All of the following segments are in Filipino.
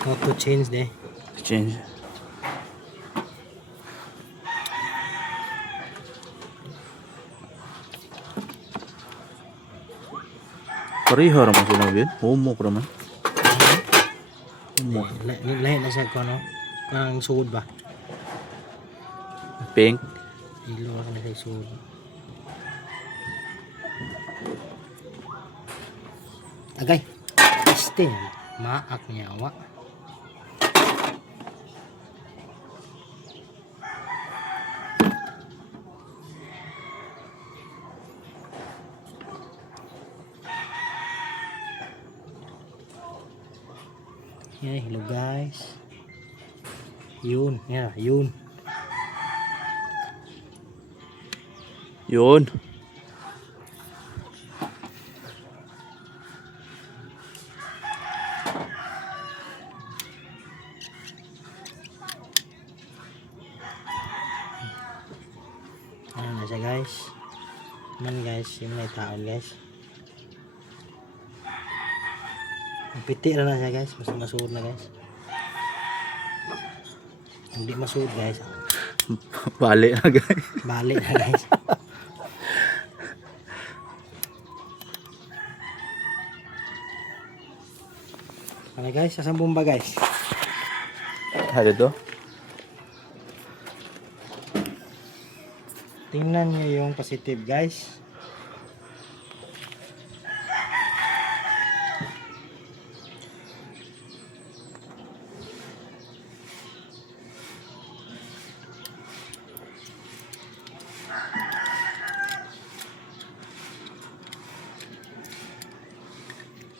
How to change deh. Change. Pareho raman sila bin. Humok raman. Humok. Lahat na siya ko no. Kanang sugod ba? Pink. Ilo ka na sa sugod. Agay. Este maak niya wa. Yeah, hello guys. Yun, yeah, yun. Yun. Ano na siya guys. Man guys, yung may taon guys. Piti na siya guys, mas masuod na guys. Hindi masuod guys. Balik na guys. Balik na guys. Ano guys, sasambong ba guys? Ada to. Tingnan nyo yung positive guys.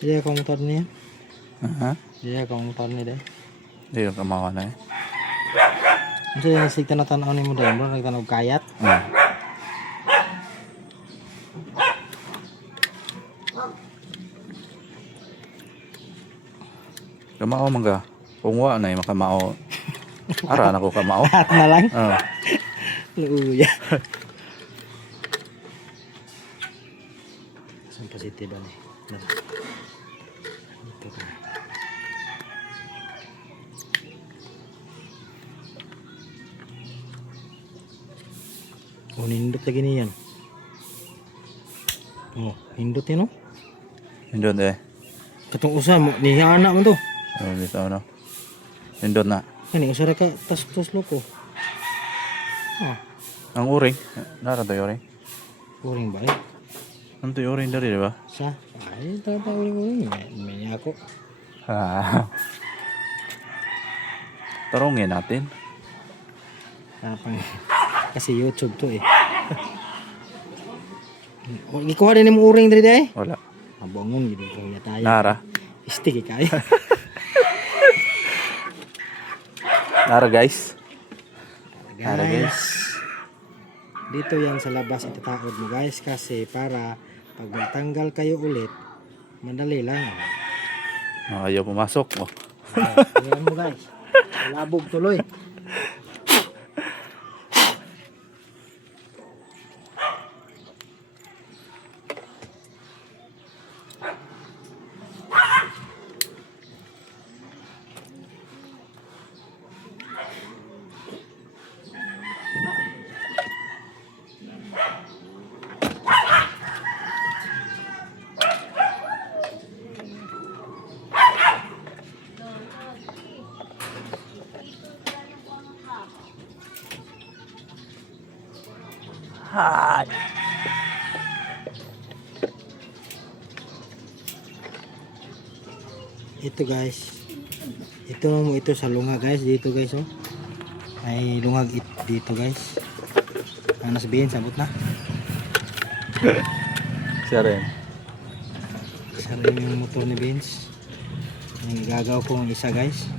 Jadi ako motor niya. Aha. Jadi ako motor niya deh. Di yung kamawa na eh. Kasi yung sig tanong-tanong ni mo dahil bro, nagtanong kayat. Kamao man ka. Kung wa na makamao. Ara na ko kamao. At na lang. Oh. Luya. Saan positive ba ni? Dito ka. Oh, nindot lagi niyan. Oh, nindot yan oh. Indot eh. Katong usa mo, ni anak mo to. Oh, dito no. Indot na. Kani usa ra ka tas loko. Ah, Ang uring. Nara to uring. uring ba eh? Ano to uring dari, di ba? Sa? Ay, tata uring. May ako. Tarongin natin. Tapang kasi YouTube to eh. Gikuha din mo uring diri day. Wala. Mabongon gid ko ya tayo. Nara. Stick kay. Nara guys. Nara, Guys. Dito yan sa labas itataod mo guys kasi para pag magtanggal kayo ulit madali lang. Ayaw pumasok mo. Ayan mo guys. Labog tuloy. Hi. Ito guys. Ito sa lunga guys dito guys oh. May lungag dito guys. Ano sabihin sabot na. Siya rin. Isa rin yung motor ni Vince. Yung gagaw ko ng isa guys.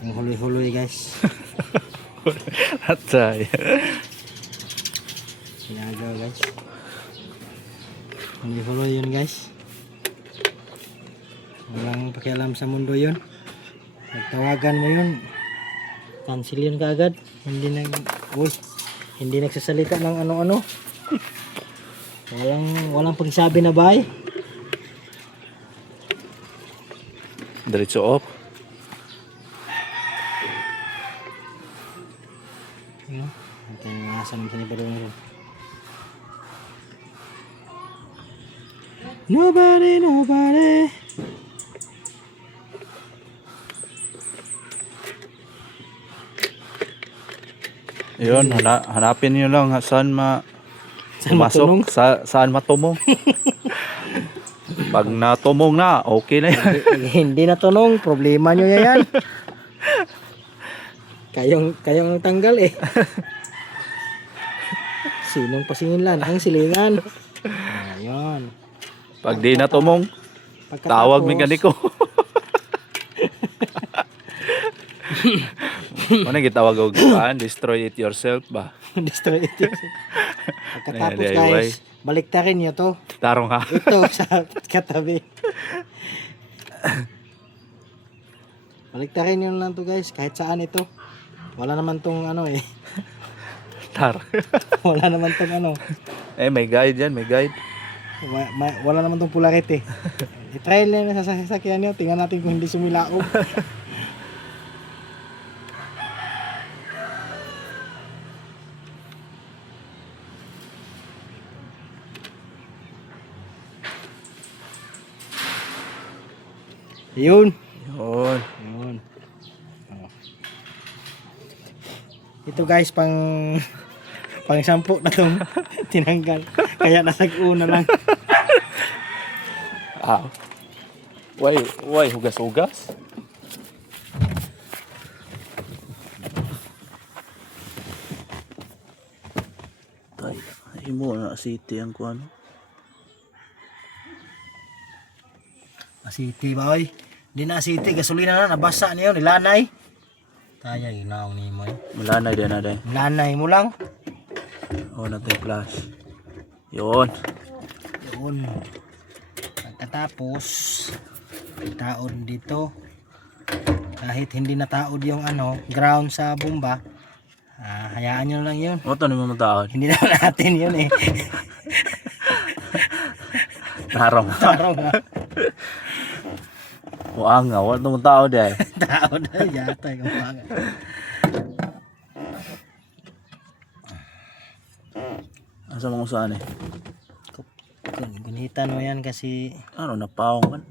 Yung huloy-huloy guys. Atay. Ginagawa guys. Huloy-huloy yun guys. Walang pakialam sa mundo yun. Nagtawagan mo yun. Cancel yun kaagad. Hindi nagsasalita ng ano-ano. Walang pagsabi na bye. Diretso off. Yun. Ito yung mga sanong sinipadong rin. Nobody, nobody. Yun, hanapin nyo lang saan Saan matunong? saan matumong. Pag natumong na, okay na yan. Hindi na tunong, problema nyo yan. Kayong tanggal eh. Sinong pasingilan? Ang silingan. Ayun. Pag di natumong, Pagkatapos, tawag mekaniko. Ano gitawag og destroy it yourself ba? Destroy it. Pagkatapos DIY. guys, baliktarin nyo to. Tarong ha. Ito sa katabi. Baliktarin nyo lang to guys, kahit saan ito. Wala naman tong ano eh. Wala naman tong ano. May guide yan, may guide. Wala naman tong pulakit eh. I-trial na yun sa sasakyan nyo. Tingnan natin kung hindi sumilaog. Yun. Yun. Yun. Oh. Ito guys pang sampu na tong tinanggal. Kaya nasag-una lang. Ah. Why hugas-hugas? Ay mo na city ang kuan. Asiti ba oy? Di na asiti, gasolina na nabasa niyo nilanay. Kaya ginaw ni mo. Malanay din na day. Nilanay mo lang. Oh, natin flash. Yun. Yun. Pagkatapos taod dito. Kahit hindi nataod yung ano, ground sa bomba, hayaan nyo lang yun. O, ito naman mataon. Hindi na natin yun eh. Tarong. Tarong ha. Uang nga, wala itong tao day. Taod na yata yung mga. Asa mong saan eh? Gunitan mo yan kasi Ano, napawang man.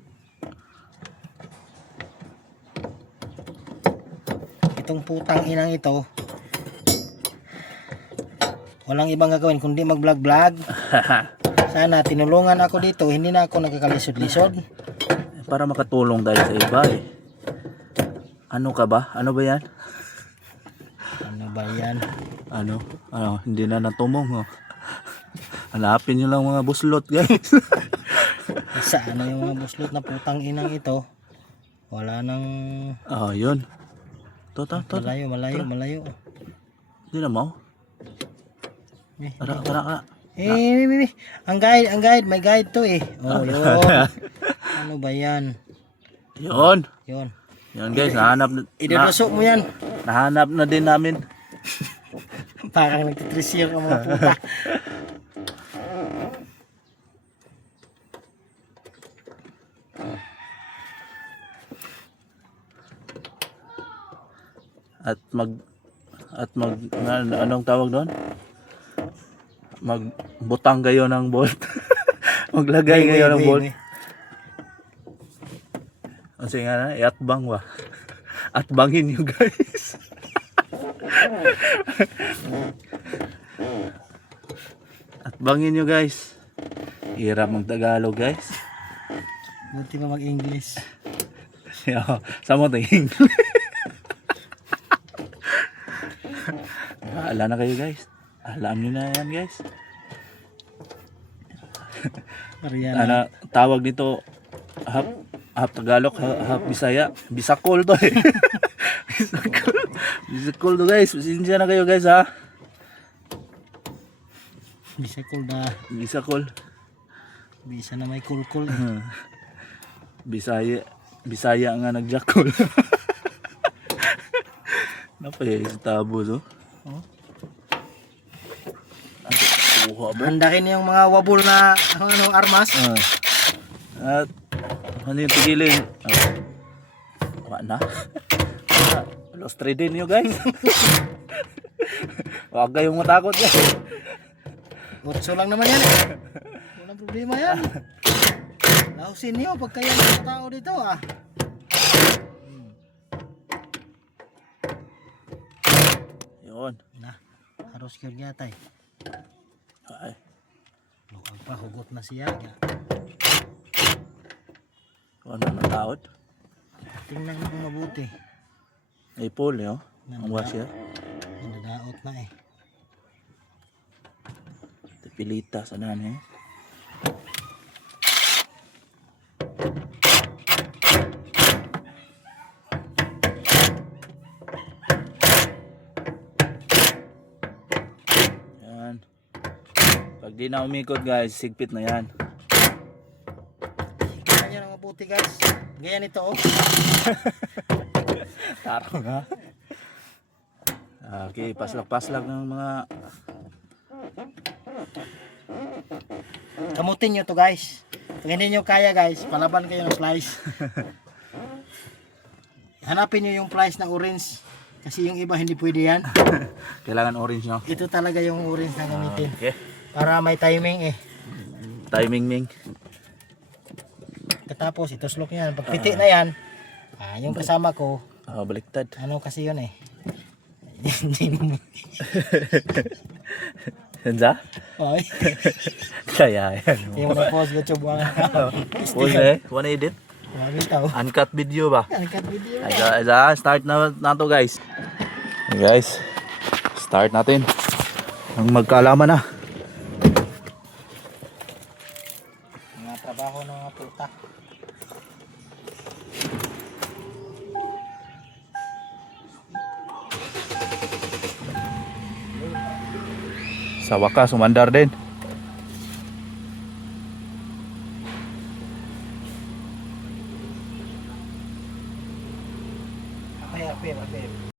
itong putang inang ito walang ibang gagawin kundi mag-vlog-vlog. Sana tinulungan ako dito, hindi na ako nagkakalisod-lisod. Para makatulong tayo sa iba eh. Ano ka ba? Ano ba yan? Ano ba yan? Ano? Hindi na natumong oh. Hanapin nyo lang mga buslot guys. Sa ano yung mga buslot na putang inang ito? Wala nang Yun. To. malayo. Hindi na mo. Tara. Ang guide, may guide to eh. Oh, yun. Ano ba yan? Yun. Yun. Yun guys, Idudusok mo yan. nahanap na din namin. Parang nagtitrisir ang mga puta. Anong tawag doon? Magbutang kayo ng bolt. Maglagay kayo ng bolt. Kasi nga na, iatbang ba? Atbangin nyo guys. Atbangin nyo guys. Hirap mag-Tagalog guys. Buti pa mag-English. Sa mo ito English. Ala na kayo guys. Alam nyo na yan guys. Mariana. Tawag dito half Tagalog, half Bisaya. Bisakol to eh. Bisakol to guys. Pasensya na kayo guys ha. Bisakol da. Bisakol. Bisa na may kulkul. Bisaya nga nagjakol. Napay sa tabo to. Oh. Handakin yung mga wabol na armas. At ano yung tigilin? Wala na. Lost 3 din nyo guys. Huwag kayong matakot guys. 8 lang naman yan eh. Walang problema yan. Lausin niyo pag kayo mga tao dito ah. Yun. Na, haros yun yata eh. Ay. Luwag pa, hugot na siya. Ano na taot? Tingnan mo mabuti. Ay Paul eh oh. Ang washer. Nadaot na eh. Pilita sa dahan eh. Yan. Pag di na umikot guys, sigpit na yan. Tingnan nyo ng mabuti guys. Ganyan ito oh. Taro nga. Okay, paslak-paslak ng mga Kamutin nyo to guys. Pag hindi nyo kaya guys, palaban kayo ng slice. Hanapin nyo yung slice na orange. Kasi yung iba hindi pwede yan. kailangan orange no. Ito talaga yung orange na gamitin. Okay. Para may timing eh. Timing ming. Katapos ito slok yan. Pag piti na yan, yung kasama ko, Baliktad. ano kasi yun eh. Hindi mo. Yan sa? Ay, Kaya yan. yung na-post ko chubuan. Pause eh. Wanna edit? Marami tao. Uncut video ba? Yan, cut video. Start na to guys. Okay, guys. Start natin. Ang magkaalaman na. Mga trabaho ng mga puta. Sa wakas, umandar din. Apay.